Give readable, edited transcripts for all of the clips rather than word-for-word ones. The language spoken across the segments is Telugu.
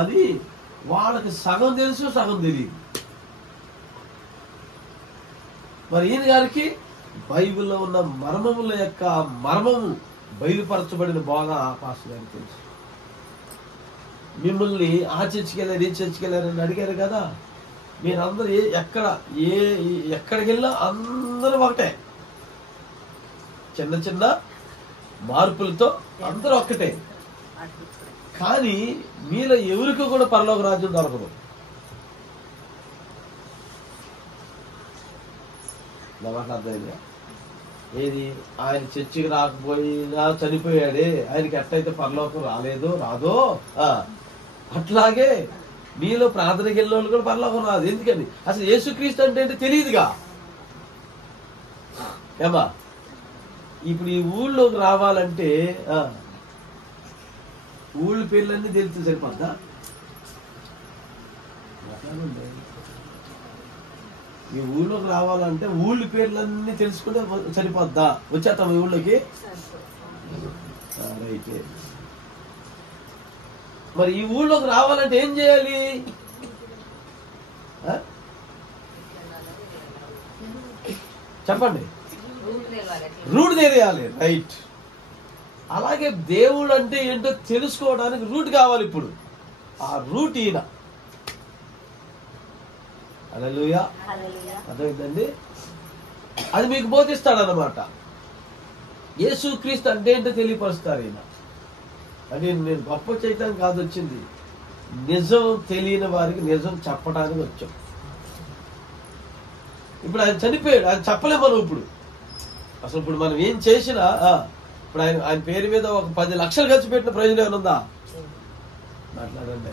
అది వాళ్ళకి సగం తెలుసు, సగం తెలియదు. మరి ఈయన గారికి బైబిల్లో ఉన్న మర్మముల యొక్క మర్మము బయలుపరచబడిన బాగా పాస్టర్ గారికి తెలుసు. మిమ్మల్ని ఆ చర్చికి వెళ్ళారు, ఈ చర్చికి వెళ్ళారని అడిగారు కదా. మీరందరూ ఎక్కడికి వెళ్ళినా అందరూ ఒకటే, చిన్న చిన్న మార్పులతో అందరూ ఒక్కటే. కానీ మీలో ఎవరికి కూడా పరలోక రాజ్యం దొరకదు. నా మాట అర్థమైందా? ఏది ఆయన చర్చికి రాకపోయినా చనిపోయాడే, ఆయనకి ఎట్లయితే పరలోకం రాదో అట్లాగే మీలో ప్రార్థనకి వెళ్ళిన వాళ్ళు కూడా పరలోకం రాదు. ఎందుకని? అసలు యేసుక్రీస్తు అంటే తెలియదుగా. ఏమా ఇప్పుడు ఈ ఊళ్ళోకి రావాలంటే ఊళ్ళ పేర్లన్నీ తెలిస్తే సరిపోద్దా? ఈ ఊళ్ళోకి రావాలంటే ఊళ్ళ పేర్లన్నీ తెలుసుకుంటే సరిపోద్దా? వచ్చేస్తాం ఈ ఊళ్ళోకి. రైట్. మరి ఈ ఊళ్ళోకి రావాలంటే ఏం చేయాలి? చెప్పండి. రూట్ తెలియాలి. రైట్. అలాగే దేవుడు అంటే ఏంటో తెలుసుకోవడానికి రూట్ కావాలి. ఇప్పుడు ఆ రూట్ ఈయన. హల్లెలూయా. అర్థమైందండి? అది మీకు బోధిస్తాడనమాట. యేసుక్రీస్తు అంటే ఏంటో తెలియపరుస్తారు ఈయన. అది నేను గొప్ప చేయటానికి కాదు వచ్చింది, నిజం తెలియని వారికి నిజం చెప్పడానికి వచ్చాం. ఇప్పుడు ఆయన చనిపోయాడు, ఆయన చెప్పలేము మనం. అసలు ఇప్పుడు మనం ఏం చేసినా ఇప్పుడు ఆయన పేరు మీద ఒక 10 లక్షలు ఖర్చు పెట్టిన ప్రయోజనం ఏమైనా ఉందా? మాట్లాడండి.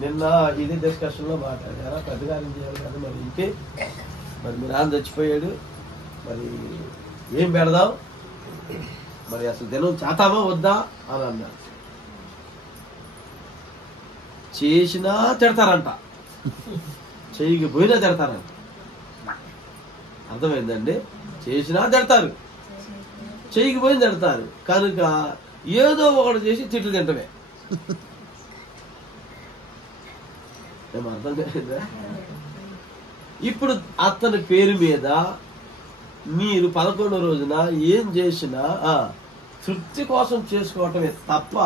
నిన్న ఇది డిస్కషన్ లో మాట్లాడారా? పెద్దగా చేయాలి కదా. మరి ఇంకే మరి మీ నాన్న చచ్చిపోయాడు, మరి ఏం పెడదాం, మరి అసలు దినం చేతామా వద్దా అని అన్నారు. చేసినా తిడతారంట, చేయకపోయినా తిడతారంట. అర్థమైందండి? చేసినా తిడతారు, చేయకపోయినా తిడతారు. కనుక ఏదో ఒకటి చేసి తిట్లు తింటమే. అర్థం కాలేదా? ఇప్పుడు అతని పేరు మీద మీరు 11వ రోజున ఏం చేసినా తృప్తి కోసం చేసుకోవటమే తప్ప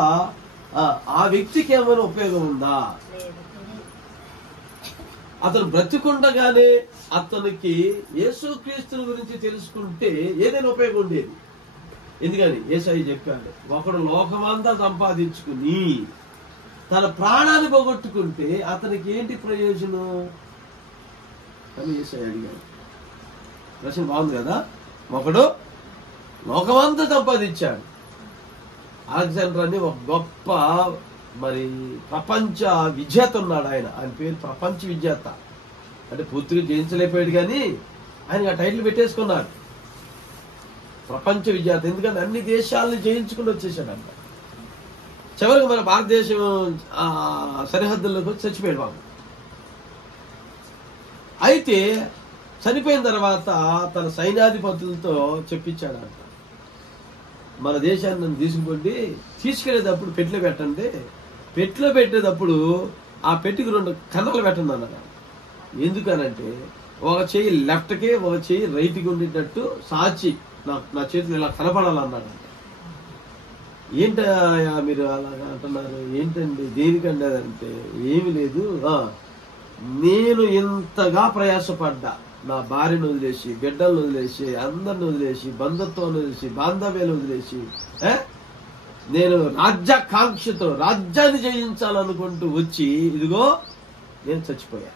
ఆ వ్యక్తికి ఏమైనా ఉపయోగం ఉందా? అతను బ్రతికుండగానే అతనికి యేసుక్రీస్తుని గురించి తెలుసుకుంటే ఏదైనా ఉపయోగం ఉండేది. ఎందుకని? యేసయ్య చెప్పాడు, ఒకడు లోకమంతా సంపాదించుకుని తన ప్రాణాన్ని పోగొట్టుకుంటే అతనికి ఏంటి ప్రయోజనం అని యేసయ్య అడిగాడు. ప్రశ్న బాగుంది కదా. ఒకడు లోకమంతా సంపాదించాడు. అలెగ్జాండర్ అని ఒక గొప్ప మరి ప్రపంచ విజేత ఉన్నాడు. ఆయన పేరు ప్రపంచ విజేత. అంటే పూర్తిగా జయించలేకపోయాడు, కానీ ఆయన ఆ టైటిల్ పెట్టేసుకున్నాడు, ప్రపంచ విజేత. ఎందుకంటే అన్ని దేశాలను జయించుకుని వచ్చేసాడంట. చివరికి మన భారతదేశం సరిహద్దుల్లోకి వచ్చి చచ్చిపోయాడు బాబు. అయితే చనిపోయిన తర్వాత తన సైన్యాధిపతులతో చెప్పించాడంట, మన దేశాన్ని నన్ను తీసుకెళ్లేటప్పుడు పెట్టెలో పెట్టండి, పెట్టెలో పెట్టేటప్పుడు ఆ పెట్టికి 2 కన్నలు పెట్టండి అన్నారు. ఎందుకనంటే ఒక చెయ్యి లెఫ్ట్కి, ఒక చెయ్యి రైట్కి ఉండేటట్టు సాచి నా చేతులు ఇలా కనపడాలన్నాడు. ఏంట మీరు అలాగా అంటున్నారు? ఏంటండి, దేనికండి అదంటే ఏమి లేదు, నేను ఇంతగా ప్రయాసపడ్డా, నా భార్యను వదిలేసి, బిడ్డలను వదిలేసి, అందరిని వదిలేసి, బంధుత్వాన్ని వదిలేసి, బాంధవ్యాలు వదిలేసి, నేను రాజ్యాకాంక్షతో రాజ్యాన్ని జయించాలనుకుంటూ వచ్చి ఇదిగో నేను చచ్చిపోయా.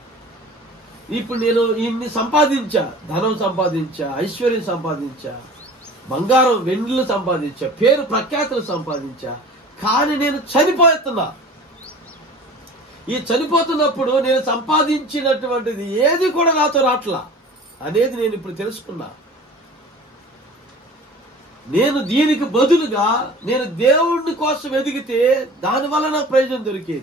ఇప్పుడు నేను ఇన్ని సంపాదించా, ధనం సంపాదించా, ఐశ్వర్యం సంపాదించా, బంగారం వెండిలు సంపాదించా, పేరు ప్రఖ్యాతులు సంపాదించా, కానీ నేను చనిపోతున్నా. ఈ చనిపోతున్నప్పుడు నేను సంపాదించినటువంటిది ఏది కూడా నాతో రాట్లా అనేది నేను ఇప్పుడు తెలుసుకున్నా. నేను దీనికి బదులుగా నేను దేవుడిని కోసం ఎదిగితే దానివల్ల నాకు ప్రయోజనం దొరికేది.